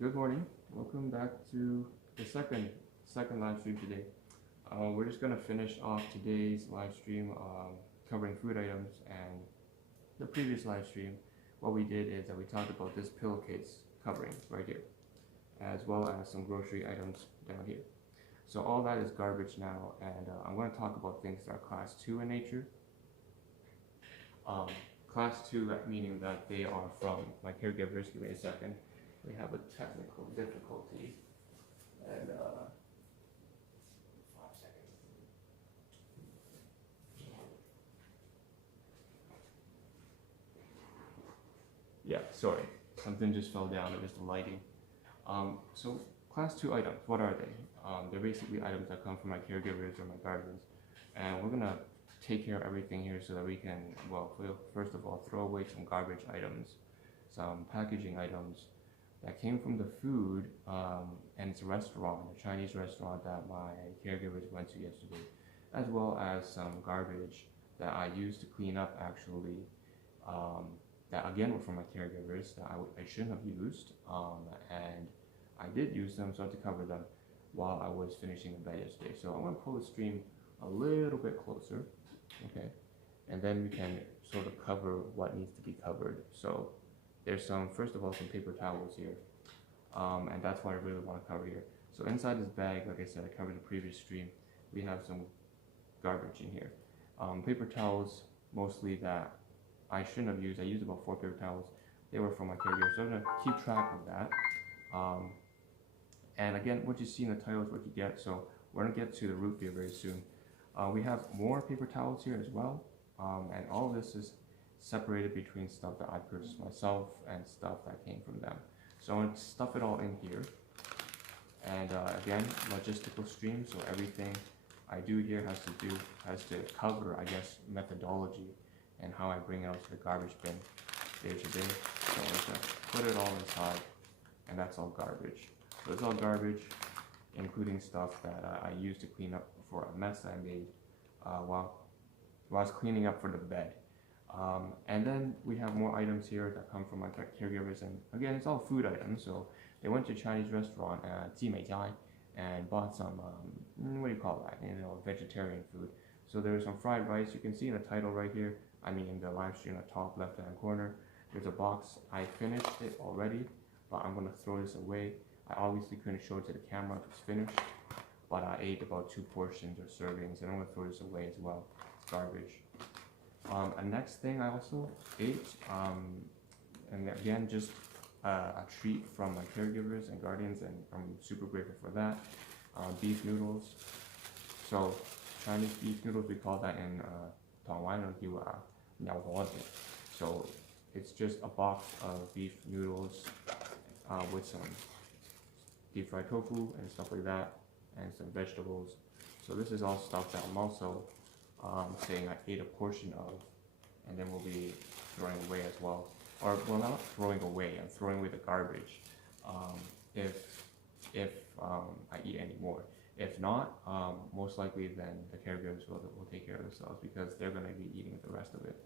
Good morning. Welcome back to the second live stream today. We're just gonna finish off today's live stream covering food items, and the previous live stream. What we did is that we talked about this pillowcase covering right here, as well as some grocery items down here. So all that is garbage now, and I'm going to talk about things that are class 2 in nature. Class 2 meaning that they are from my caregivers. Give me a second. We have a technical difficulty, and 5 seconds. Yeah, sorry, something just fell down. It was the lighting. So class 2 items, what are they? They're basically items that come from my caregivers or my guardians, and we're gonna take care of everything here so that we can, well, first of all, throw away some garbage items, some packaging items that came from the food, and it's a restaurant, a Chinese restaurant that my caregivers went to yesterday, as well as some garbage that I used to clean up actually, that again were from my caregivers that I shouldn't have used, and I did use them, so I had to cover them while I was finishing the bed yesterday. So I'm going to pull the stream a little bit closer, okay, and then we can sort of cover what needs to be covered. So there's first of all, some paper towels here, and that's what I really want to cover here. So inside this bag, like I said, I covered the previous stream, we have some garbage in here. Paper towels, mostly that I shouldn't have used. I used about 4 paper towels. They were from my caregiver, so I'm going to keep track of that. And again, what you see in the title is what you get, so we're going to get to the root beer very soon. We have more paper towels here as well, and all of this is separated between stuff that I purchased myself and stuff that came from them. So I'm going to stuff it all in here. And again, logistical stream, so everything I do here has to cover, I guess, methodology and how I bring it out to the garbage bin day to day. So I'm going to put it all inside, and that's all garbage. So it's all garbage, including stuff that I used to clean up for a mess I made while I was cleaning up for the bed. And then we have more items here that come from my caregivers, and again, it's all food items. So they went to a Chinese restaurant, and bought some, what do you call that? Vegetarian food. So there's some fried rice. You can see in the title right here, in the live stream, the top left hand corner, there's a box. I finished it already, but I'm gonna throw this away. I obviously couldn't show it to the camera if it's finished, but I ate about 2 portions or servings, and I'm gonna throw this away as well. It's garbage. A next thing I also ate, and again, just a treat from my caregivers and guardians, and I'm super grateful for that. Beef noodles. So Chinese beef noodles, we call that in Taiwan, so it's just a box of beef noodles with some deep fried tofu and stuff like that, and some vegetables. So this is all stuff that I'm also saying I ate a portion of, and then we'll be throwing away as well. Or, well, not throwing away, I'm throwing away the garbage if I eat any more. If not, most likely then the caregivers will take care of themselves, because they're going to be eating the rest of it.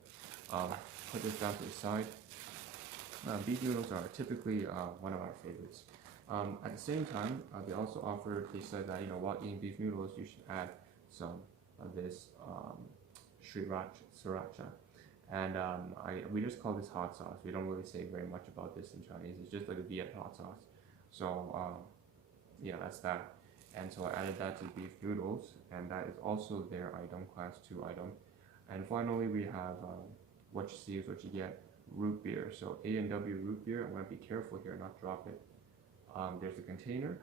Put this down to the side. Beef noodles are typically one of our favorites. At the same time, they said that, while eating beef noodles, you should add some of this sriracha. And we just call this hot sauce. We don't really say very much about this in Chinese. It's just like a Viet hot sauce. So yeah, that's that. And so I added that to beef noodles, and that is also their item, class 2 item. And finally, we have what you see is what you get, root beer. So A&W root beer. I'm going to be careful here, not drop it. There's a container.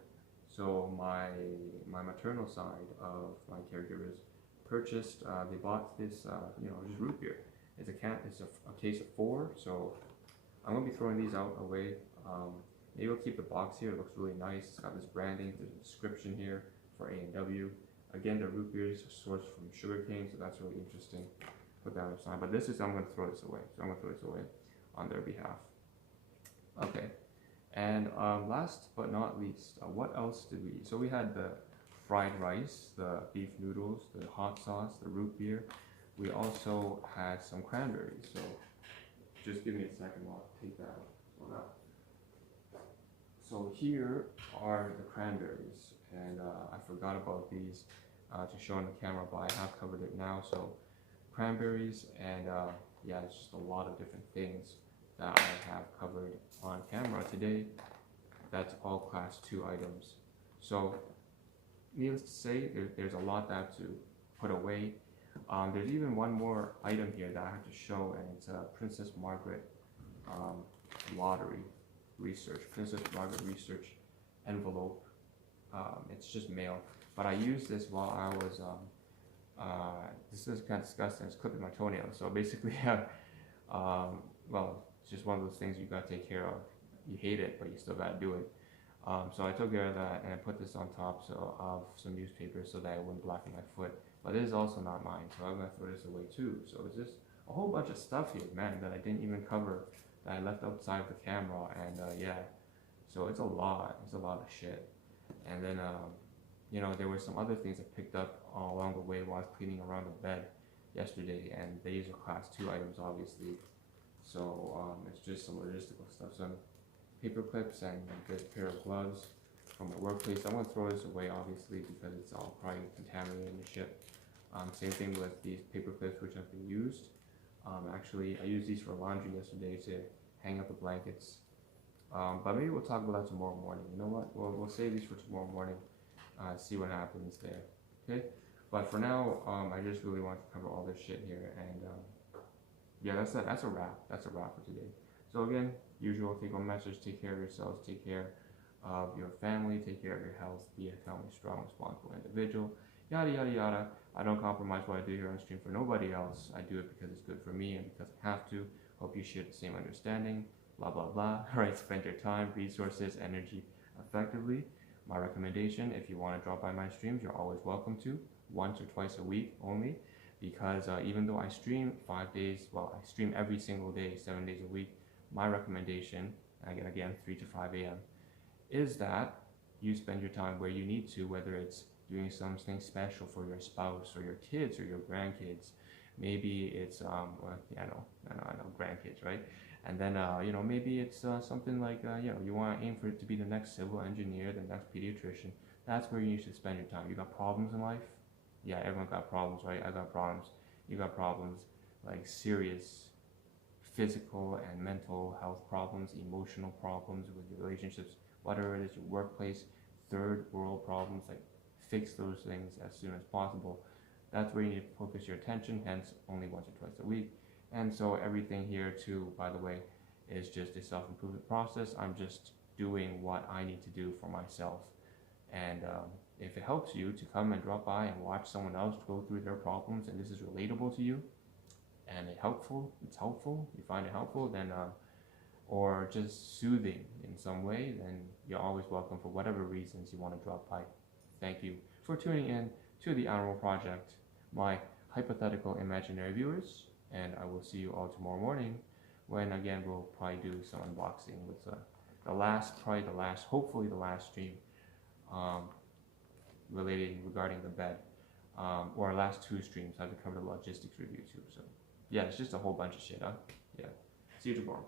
So my maternal side of my caregivers purchased, they bought this, just root beer. It's a case of 4. So I'm going to be throwing these out away. Maybe I'll keep the box here. It looks really nice. It's got this branding. There's a description here for A&W. Again, the root beer is sourced from sugarcane, so that's really interesting. Put that aside. But I'm going to throw this away. So I'm going to throw this away on their behalf. Okay. And last but not least, what else did we eat? So we had the fried rice, the beef noodles, the hot sauce, the root beer. We also had some cranberries. So just give me a second while I take that out. So here are the cranberries, and I forgot about these to show on the camera, but I have covered it now. So cranberries, and yeah, it's just a lot of different things that I have covered on camera today. That's all class 2 items. So needless to say, there's a lot that I have to put away. There's even one more item here that I have to show, and it's a Princess Margaret lottery research, Princess Margaret research envelope. It's just mail, but I used this while I was, this is kind of disgusting, it's clipping my toenail. So basically, well, it's just one of those things you gotta take care of. You hate it, but you still gotta do it. So I took care of that, and I put this on top of some newspaper so that it wouldn't blacken my foot. But this is also not mine, so I'm gonna throw this away too. So it's just a whole bunch of stuff here, man, that I didn't even cover, that I left outside the camera, and yeah, so it's a lot of shit. And then, you know, there were some other things I picked up along the way while I was cleaning around the bed yesterday, and these are class 2 items, obviously. So it's just some logistical stuff, some paper clips and a good pair of gloves from my workplace. I'm gonna throw this away, obviously, because it's all probably contaminated in the ship. Same thing with these paper clips, which have been used. Actually, I used these for laundry yesterday to hang up the blankets. But maybe we'll talk about that tomorrow morning. You know what? We'll save these for tomorrow morning. See what happens there. Okay. But for now, I just really want to cover all this shit here, and yeah, that's a wrap. That's a wrap for today. So again, usual take-home message: take care of yourselves, take care of your family, take care of your health, be a healthy, strong, responsible individual. Yada yada yada. I don't compromise what I do here on stream for nobody else. I do it because it's good for me and because I have to. Hope you share the same understanding. Blah blah blah. Right? Spend your time, resources, energy effectively. My recommendation: if you want to drop by my streams, you're always welcome to. Once or twice a week only, because even though I stream 5 days, well, I stream every single day, 7 days a week. My recommendation, again 3 to 5 a.m., is that you spend your time where you need to, whether it's doing something special for your spouse or your kids or your grandkids. Maybe it's well, yeah, I know grandkids, right? And then you know, maybe it's something like you know, you want to aim for it to be the next civil engineer, the next pediatrician. That's where you need to spend your time. You got problems in life? Yeah, everyone got problems, right? I got problems. You got problems, like serious physical and mental health problems, emotional problems with your relationships, whatever it is, your workplace, third world problems, like fix those things as soon as possible. That's where you need to focus your attention, hence only once or twice a week. And so everything here too, by the way, is just a self-improvement process. I'm just doing what I need to do for myself. And if it helps you to come and drop by and watch someone else go through their problems, and this is relatable to you, and it's helpful, you find it helpful, then or just soothing in some way, then you're always welcome for whatever reasons you want to drop by. Thank you for tuning in to the Ahn Rho Project, my hypothetical imaginary viewers, and I will see you all tomorrow morning, when again we'll probably do some unboxing with hopefully the last stream regarding the bed, or our last 2 streams. I have to cover the logistics review too. So yeah, it's just a whole bunch of shit, huh? Yeah. See you tomorrow.